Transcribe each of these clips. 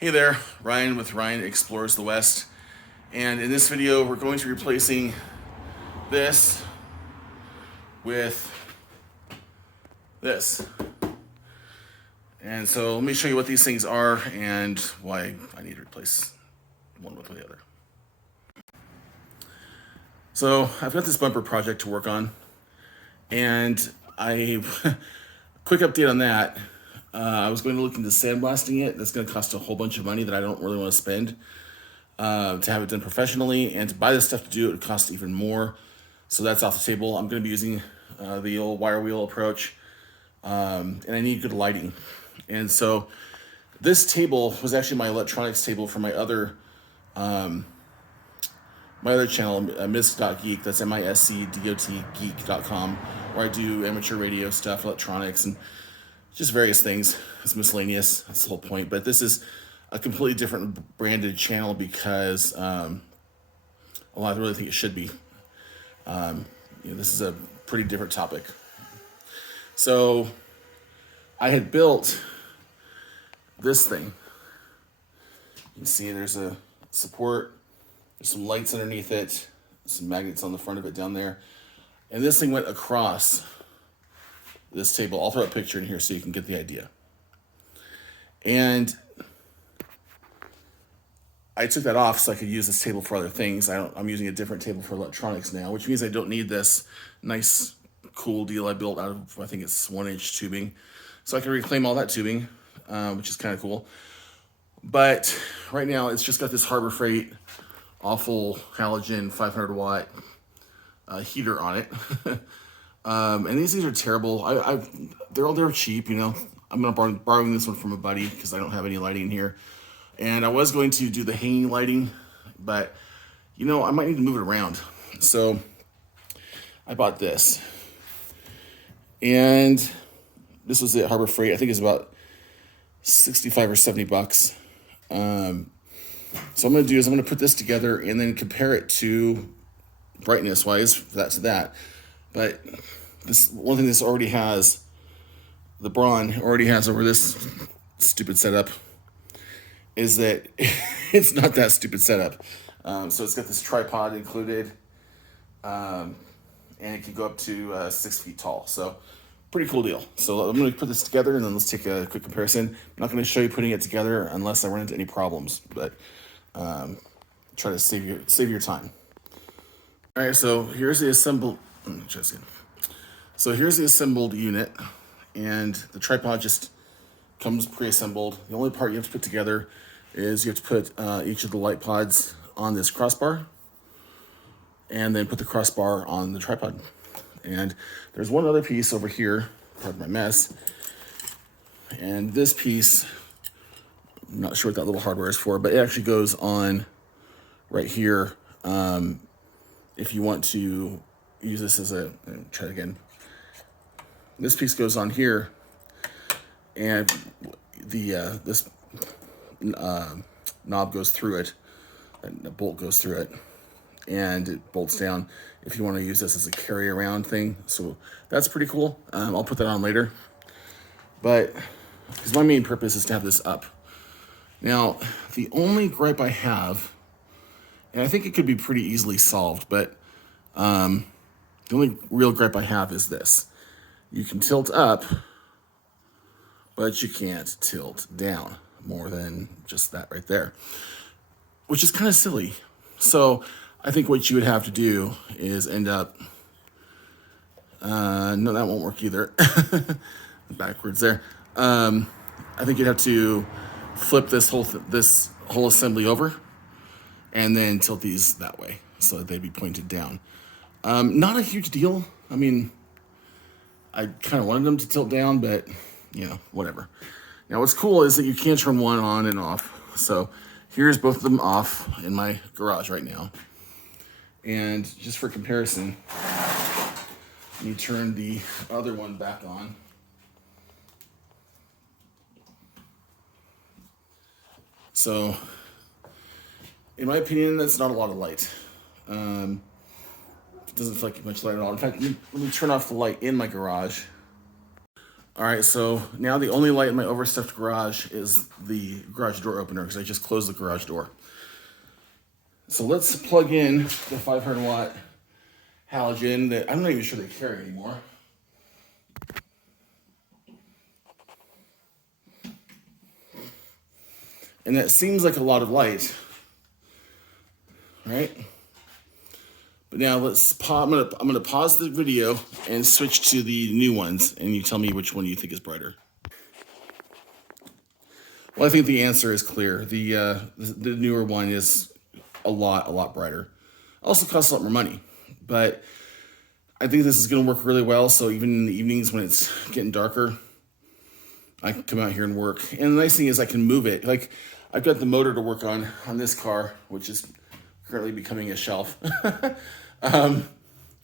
Hey there, Ryan with Ryan Explores the West. And in this video, we're going to be replacing this with this. And so let me show you what these things are and why I need to replace one with the other. So I've got this bumper project to work on, and quick update on that. I was going to look into sandblasting it. That's going to cost a whole bunch of money that I don't really want to spend to have it done professionally. And to buy this stuff to do it would cost even more. So that's off the table. I'm going to be using the old wire wheel approach. And I need good lighting. And so this table was actually my electronics table for my other channel, misc.geek. That's miscdotgeek.com, where I do amateur radio stuff, electronics, and just various things. It's miscellaneous. That's the whole point. But this is a completely different branded channel because well, I really think it should be. This is a pretty different topic. So I had built this thing. You can see there's a support. There's some lights underneath it. Some magnets on the front of it down there. And this thing went across this table. I'll throw a picture in here so you can get the idea. And I took that off so I could use this table for other things. I'm using a different table for electronics now, which means I don't need this nice, cool deal I built out of, I think it's 1-inch tubing. So I can reclaim all that tubing, which is kind of cool. But right now it's just got this Harbor Freight awful halogen 500 watt heater on it. And these things are terrible. They're cheap, you know. I'm gonna borrowing this one from a buddy because I don't have any lighting in here. And I was going to do the hanging lighting, but you know, I might need to move it around. So I bought this. And this was at Harbor Freight. I think it's about 65 or 70 bucks. So what I'm gonna do is I'm gonna put this together and then compare it to brightness wise, that to that. But this one thing this already has, the Braun already has over this stupid setup, is that it's not that stupid setup. So it's got this tripod included, and it can go up to 6 feet tall. So pretty cool deal. So I'm going to put this together and then let's take a quick comparison. I'm not going to show you putting it together unless I run into any problems, but try to save your time. All right, so here's the assembled. So here's the assembled unit, and the tripod just comes pre-assembled. The only part you have to put together is you have to put each of the light pods on this crossbar, and then put the crossbar on the tripod. And there's one other piece over here, pardon my mess. And this piece, I'm not sure what that little hardware is for, but it actually goes on right here. If you want to use this as try it again. This piece goes on here, and this knob goes through it, and the bolt goes through it, and it bolts down if you want to use this as a carry around thing. So that's pretty cool. I'll put that on later, but because my main purpose is to have this up. Now, the only gripe I have, and I think it could be pretty easily solved, but the only real gripe I have is this. You can tilt up, but you can't tilt down more than just that right there, which is kind of silly. So I think what you would have to do is end up, no, that won't work either. Backwards there. I think you'd have to flip this whole assembly over and then tilt these that way so that they'd be pointed down. Not a huge deal. I mean, I kind of wanted them to tilt down, but you know, whatever. Now what's cool is that you can turn one on and off. So here's both of them off in my garage right now. And just for comparison, let me turn the other one back on. So in my opinion, that's not a lot of light. It doesn't feel like much light at all. In fact, let me turn off the light in my garage. All right, so now the only light in my overstuffed garage is the garage door opener because I just closed the garage door. So let's plug in the 500 watt halogen that I'm not even sure they carry anymore. And that seems like a lot of light, right? But now I'm gonna pause the video and switch to the new ones, and you tell me which one you think is brighter. Well, I think the answer is clear. The newer one is a lot brighter. Also costs a lot more money, but I think this is gonna work really well. So even in the evenings when it's getting darker, I can come out here and work. And the nice thing is I can move it. Like I've got the motor to work on this car, which is currently becoming a shelf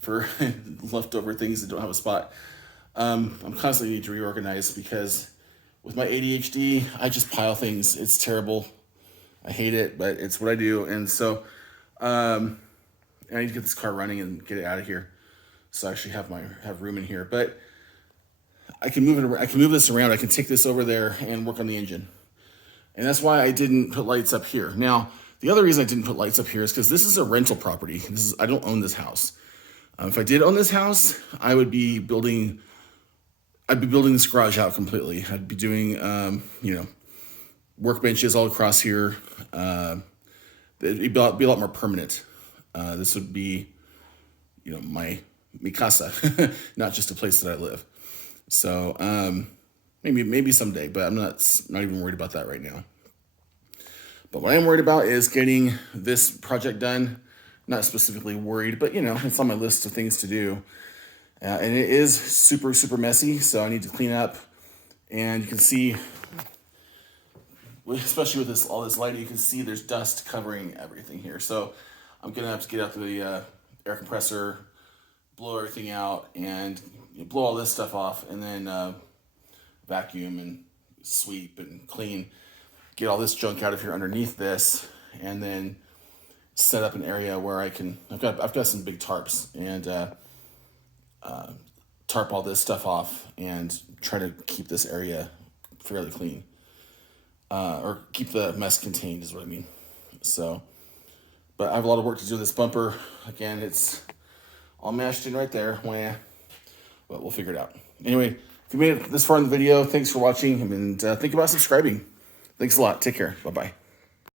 for leftover things that don't have a spot. I'm constantly need to reorganize because with my ADHD, I just pile things. It's terrible. I hate it, but it's what I do. And so I need to get this car running and get it out of here. So I actually have room in here. But I can move it around. I can move this around. I can take this over there and work on the engine. And that's why I didn't put lights up here. Now, the other reason I didn't put lights up here is because this is a rental property. I don't own this house. If I did own this house, I'd be building this garage out completely. I'd be doing, workbenches all across here. It'd be a lot more permanent. This would be, my casa, not just a place that I live. So maybe someday, but I'm not even worried about that right now. But what I am worried about is getting this project done. Not specifically worried, but it's on my list of things to do. And it is super, super messy, so I need to clean up. And you can see, especially with all this lighting, you can see there's dust covering everything here. So I'm gonna have to get out the air compressor, blow everything out, and blow all this stuff off, and then vacuum and sweep and clean, get all this junk out of here underneath this, and then set up an area where I've got some big tarps and tarp all this stuff off and try to keep this area fairly clean, or keep the mess contained is what I mean. So, but I have a lot of work to do with this bumper. Again, it's all mashed in right there, but we'll figure it out. Anyway, if you made it this far in the video, thanks for watching, and think about subscribing. Thanks a lot. Take care. Bye-bye.